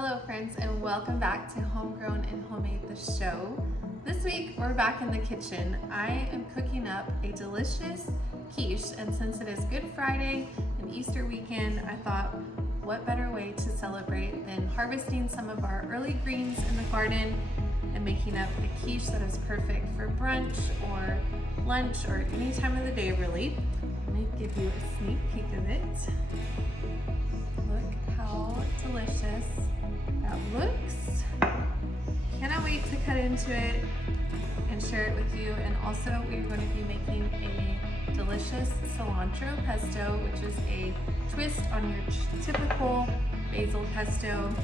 Hello friends, and welcome back to Homegrown and Homemade, the show. This week we're back in the kitchen. I am cooking up a delicious quiche, and since it is Good Friday and Easter weekend, I thought what better way to celebrate than harvesting some of our early greens in the garden and making up a quiche that is perfect for brunch or lunch or any time of the day really. Let me give you a sneak peek of it. Look how delicious that looks. Cannot wait to cut into it and share it with you. And also we're going to be making a delicious cilantro pesto, which is a twist on your typical basil pesto.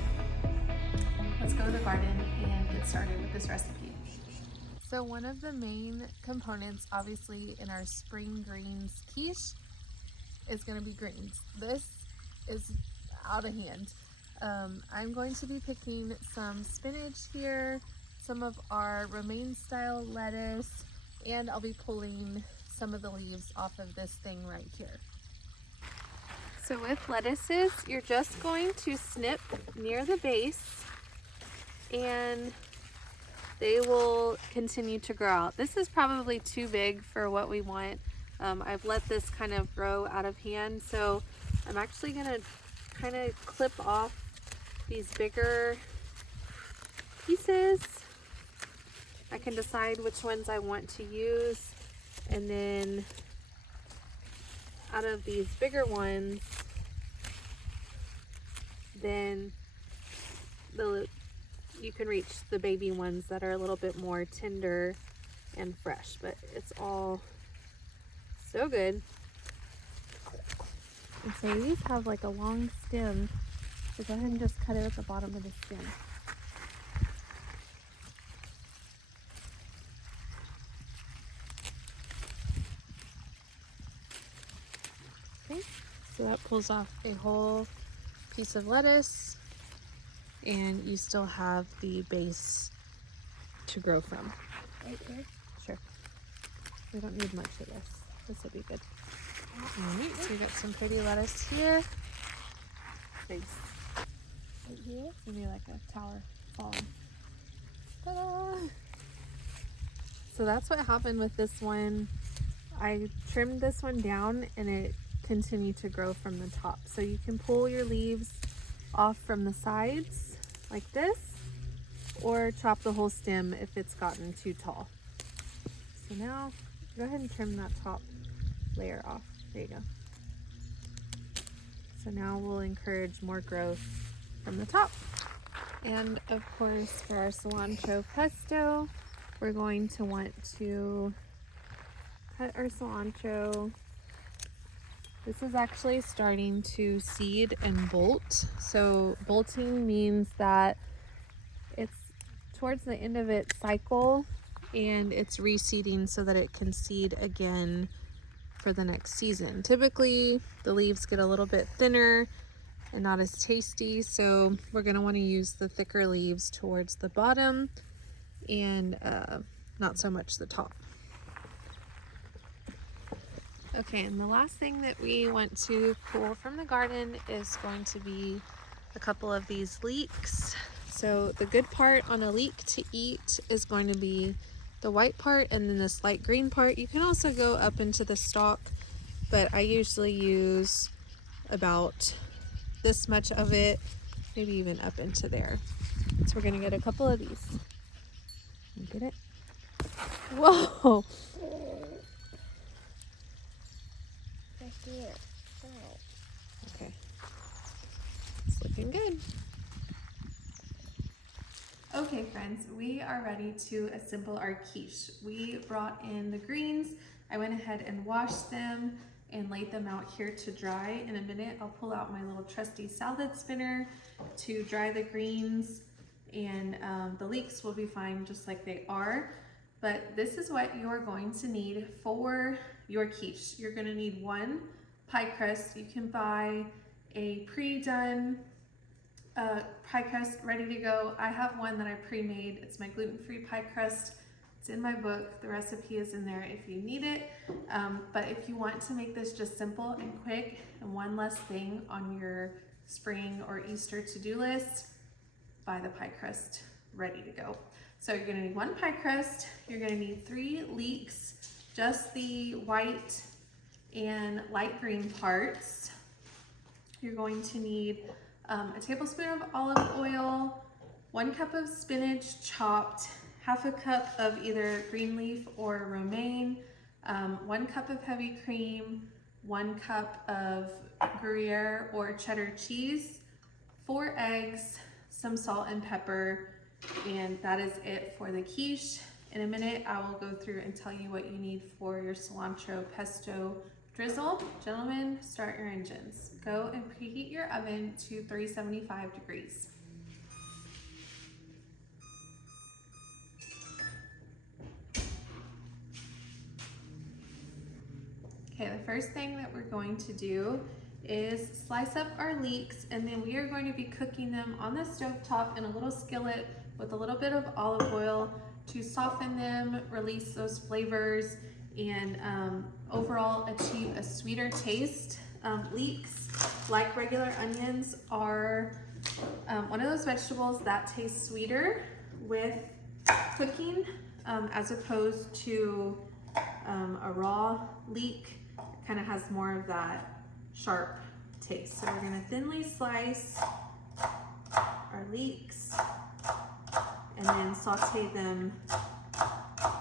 Let's go to the garden and get started with this recipe. So one of the main components, obviously, in our spring greens quiche is going to be greens. This is out of hand. I'm going to be picking some spinach here, some of our romaine style lettuce, and I'll be pulling some of the leaves off of this thing right here. So with lettuces, you're just going to snip near the base and they will continue to grow out. This is probably too big for what we want. I've let this kind of grow out of hand, so I'm actually going to kind of clip off these bigger pieces. I can decide which ones I want to use, and then out of these bigger ones, then you can reach the baby ones that are a little bit more tender and fresh, but it's all so good. And so these have like a long stem, so go ahead and just cut it at the bottom of the stem. Okay, so that pulls off a whole piece of lettuce, and you still have the base to grow from. Right here? Sure. We don't need much of this. This will be good. Alright, so we got some pretty lettuce here. Thanks. Right here, maybe like a tower falling. Ta-da! So that's what happened with this one. I trimmed this one down and it continued to grow from the top. So you can pull your leaves off from the sides like this, or chop the whole stem if it's gotten too tall. So now go ahead and trim that top layer off. There you go. So now we'll encourage more growth from the top. And of course, for our cilantro pesto, we're going to want to cut our cilantro. This is actually starting to seed and bolt. So bolting means that it's towards the end of its cycle and it's reseeding so that it can seed again for the next season. Typically the leaves get a little bit thinner and not as tasty, so we're going to want to use the thicker leaves towards the bottom and not so much the top. Okay, and the last thing that we want to pull from the garden is going to be a couple of these leeks. So the good part on a leek to eat is going to be the white part and then this light green part. You can also go up into the stalk, but I usually use about this much of it, maybe even up into there. So we're gonna get a couple of these. You get it? Whoa! Okay, it's looking good. Okay friends, we are ready to assemble our quiche. We brought in the greens. I went ahead and washed them and laid them out here to dry. In a minute, I'll pull out my little trusty salad spinner to dry the greens, and the leeks will be fine just like they are. But this is what you're going to need for your quiche. You're gonna need one pie crust. You can buy a pre-done pie crust ready to go. I have one that I pre-made. It's my gluten-free pie crust. It's in my book. The recipe is in there if you need it. But if you want to make this just simple and quick and one less thing on your spring or Easter to-do list, buy the pie crust ready to go. So you're gonna need 1 pie crust, you're gonna need 3 leeks, just the white and light green parts. You're going to need a tablespoon of olive oil, 1 cup of spinach chopped, half a cup of either green leaf or romaine, 1 cup of heavy cream, 1 cup of Gruyere or cheddar cheese, 4 eggs, some salt and pepper, and that is it for the quiche. In a minute, I will go through and tell you what you need for your cilantro pesto drizzle. Gentlemen, start your engines. Go and preheat your oven to 375 degrees. Okay, the first thing that we're going to do is slice up our leeks, and then we are going to be cooking them on the stovetop in a little skillet with a little bit of olive oil to soften them, release those flavors, and overall achieve a sweeter taste. Leeks, like regular onions, are one of those vegetables that tastes sweeter with cooking as opposed to a raw leek. It kind of has more of that sharp taste. So we're going to thinly slice our leeks and then saute them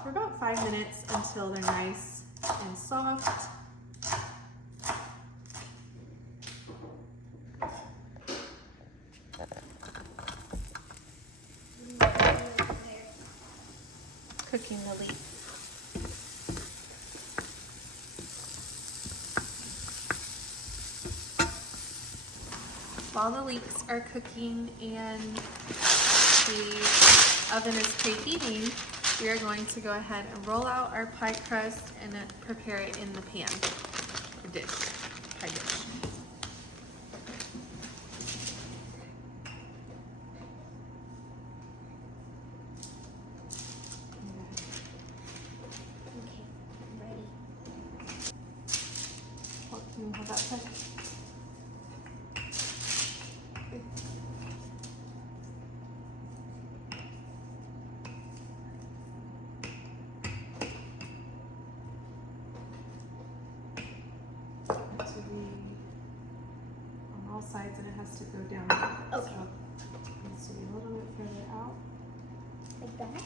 for about 5 minutes until they're nice and soft. Cooking the leeks. While the leeks are cooking and the oven is preheating, we are going to go ahead and roll out our pie crust and prepare it in the pan, or dish, pie dish. Okay, I'm ready. Can you hold that side? To be on all sides, and it has to go down. Okay. So it needs to be a little bit further out. Like that?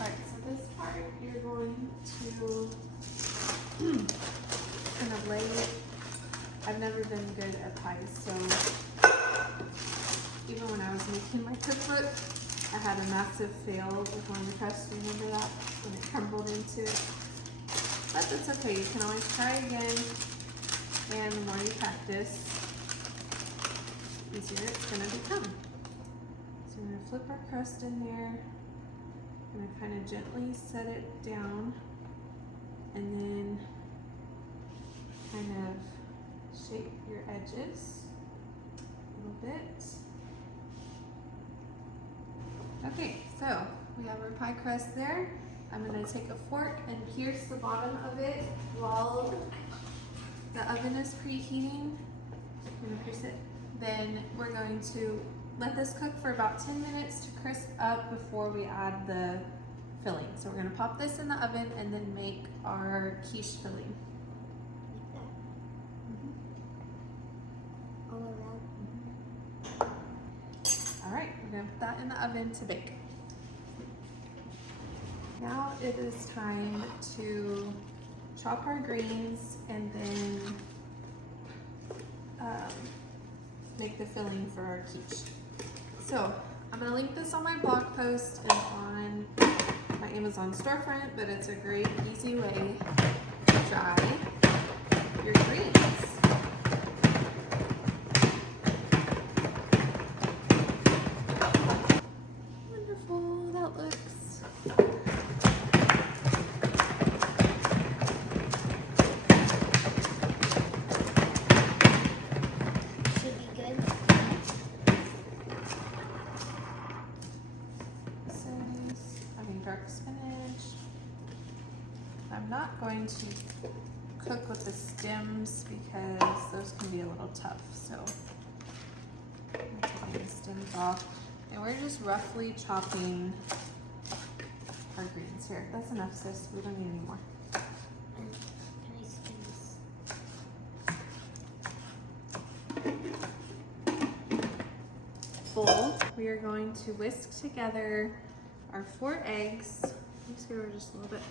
Alright, so this part you're going to kind of lay. I've never been good at pies, so even when I was making my cookbook, I had a massive fail with one of the crusts. Remember that? When it crumbled into it. But that's okay, you can always try again, and the more you practice, the easier it's going to become. So I'm going to flip our crust in there. I'm going to kind of gently set it down, and then kind of shape your edges a little bit. Okay, so we have our pie crust there. I'm going to take a fork and pierce the bottom of it while the oven is preheating. I'm going to pierce it. Then we're going to let this cook for about 10 minutes to crisp up before we add the filling. So we're going to pop this in the oven and then make our quiche filling. Like that? All around? All right, we're going to put that in the oven to bake. Now it is time to chop our greens and then make the filling for our quiche. So I'm going to link this on my blog post and on my Amazon storefront, but it's a great, easy way to dry your greens. Wonderful, that looks. Should be good. Dark spinach. I'm not going to cook with the stems because those can be a little tough. So I'm taking stems off. And we're just roughly chopping our greens here. That's enough, sis. We don't need any more. Can I skin this? Bowl, we are going to whisk together our 4 eggs. Let me scoot over just a little bit.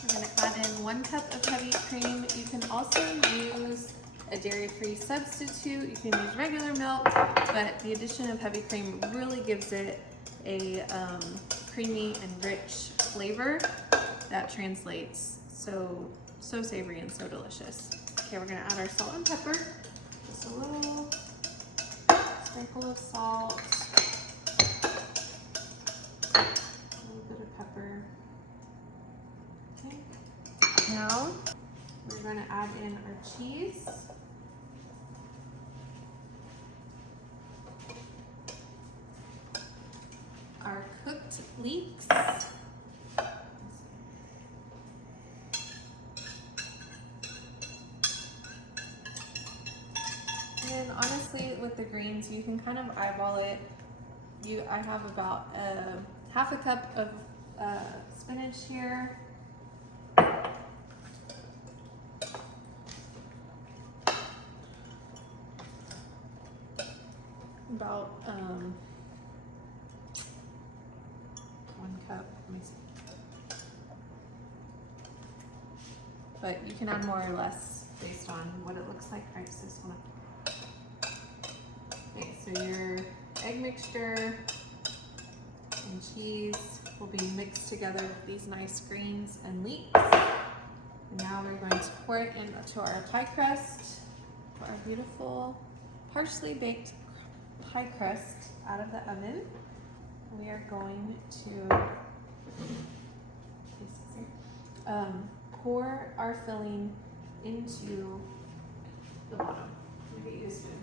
We're going to add in 1 cup of heavy cream. You can also use a dairy-free substitute. You can use regular milk, but the addition of heavy cream really gives it a creamy and rich flavor that translates so savory and so delicious. Okay, we're gonna add our salt and pepper. Just a little sprinkle of salt, a little bit of pepper. Okay. Now we're gonna add in our cheese. Our cooked leeks. And honestly, with the greens, you can kind of eyeball it. I have about half a cup of spinach here. About 1 cup, let me see. But you can add more or less based on what it looks like. Right, so this one. Okay, so your egg mixture and cheese will be mixed together with these nice greens and leeks. And now we're going to pour it into our pie crust, our beautiful partially baked pie crust out of the oven. We are going to pour our filling into the bottom. Let me get you a spoon.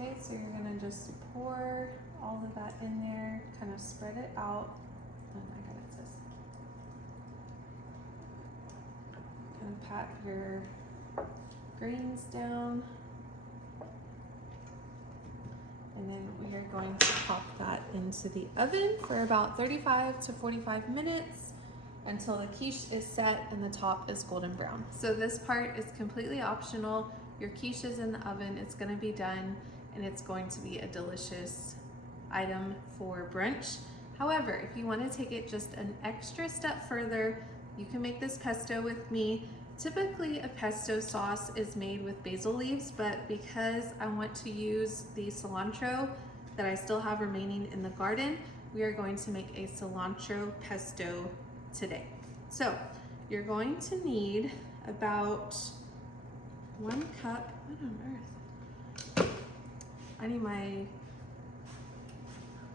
Okay, so you're gonna just pour all of that in there, kind of spread it out. Oh my God, it says. Kind of pat your greens down. And then we are going to pop that into the oven for about 35 to 45 minutes until the quiche is set and the top is golden brown. So this part is completely optional. Your quiche is in the oven, it's gonna be done, and it's going to be a delicious item for brunch. However, if you want to take it just an extra step further, you can make this pesto with me. Typically a pesto sauce is made with basil leaves, but because I want to use the cilantro that I still have remaining in the garden, we are going to make a cilantro pesto today. So you're going to need about 1 cup, what on earth? I need my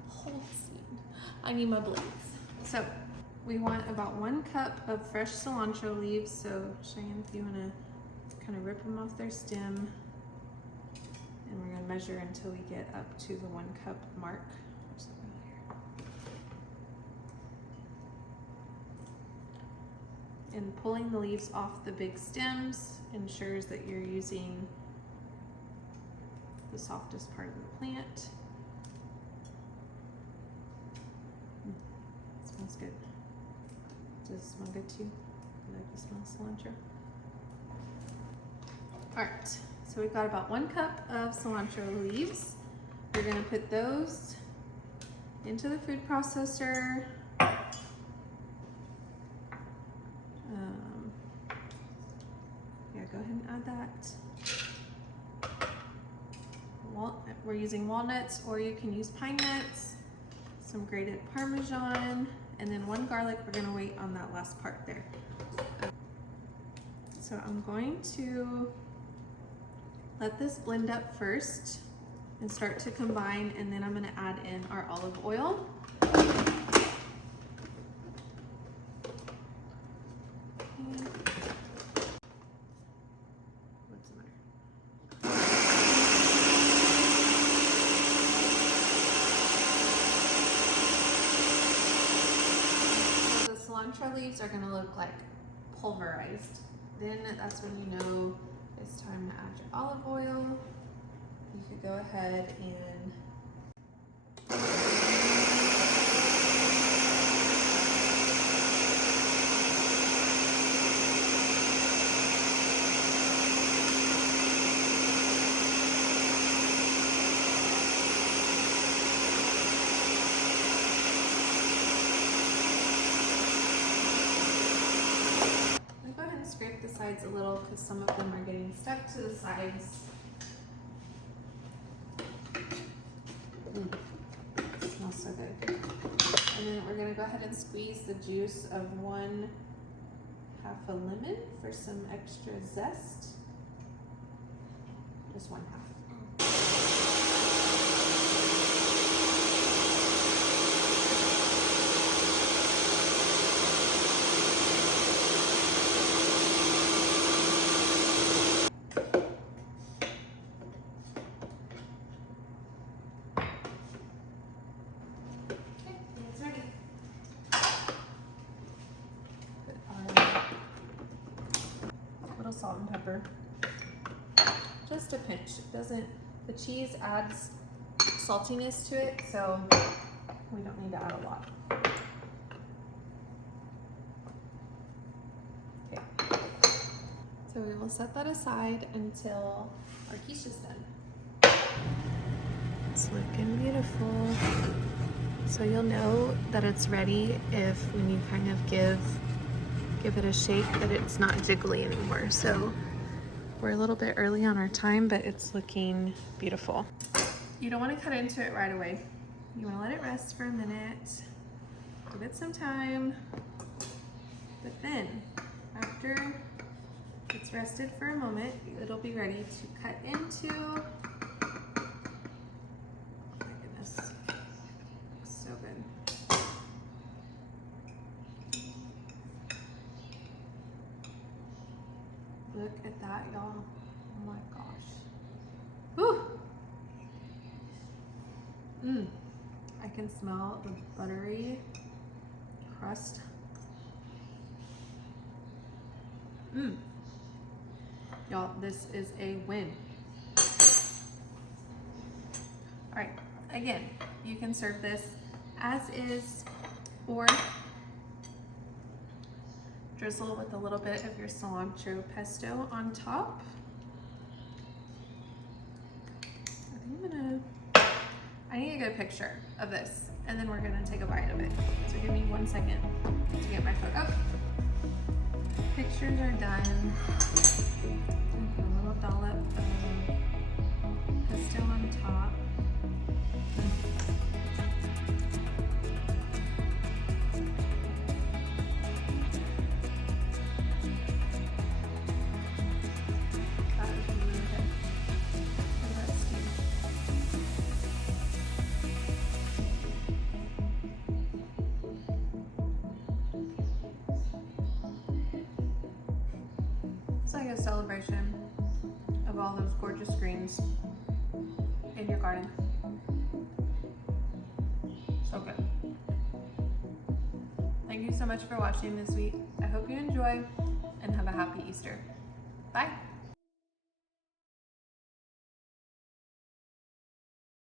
whole seed. I need my blades. So we want about 1 cup of fresh cilantro leaves. So Cheyenne, if you want to kind of rip them off their stem, and we're going to measure until we get up to the 1 cup mark. And pulling the leaves off the big stems ensures that you're using the softest part of the plant. It smells good. Does it smell good too? You like the smell of cilantro? All right, so we've got about 1 cup of cilantro leaves. We're gonna put those into the food processor. Yeah, go ahead and add that. We're using walnuts, or you can use pine nuts, some grated Parmesan, and then 1 garlic. We're gonna wait on that last part there. So I'm going to let this blend up first and start to combine, and then I'm gonna add in our olive oil. What's the matter? So the cilantro leaves are going to look like pulverized. Then that's when you know it's time to add your olive oil. You could go ahead and go ahead and scrape the sides a little because some of them are getting stuck to the sides. It smells so good. And then we're gonna go ahead and squeeze the juice of 1/2 a lemon for some extra zest. Just 1/2. Salt and pepper, just a pinch. It doesn't, the cheese adds saltiness to it, so we don't need to add a lot. Okay, so we will set that aside until our quiche is done. It's looking beautiful. So you'll know that it's ready if when you kind of give it a shake that it's not jiggly anymore. So we're a little bit early on our time, but it's looking beautiful. You don't want to cut into it right away. You want to let it rest for a minute, give it some time, but then after it's rested for a moment, it'll be ready to cut into. Oh my goodness, so good. Look at that, y'all. Oh my gosh. Whew. I can smell the buttery crust. Y'all, this is a win. All right, again, you can serve this as is or drizzle with a little bit of your cilantro pesto on top. I need a good picture of this, and then we're gonna take a bite of it. So give me 1 second to get my phone. Oh, pictures are done. Put a little dollop of pesto on top. It's like a celebration of all those gorgeous greens in your garden. So good. Thank you so much for watching this week. I hope you enjoy and have a happy Easter. Bye.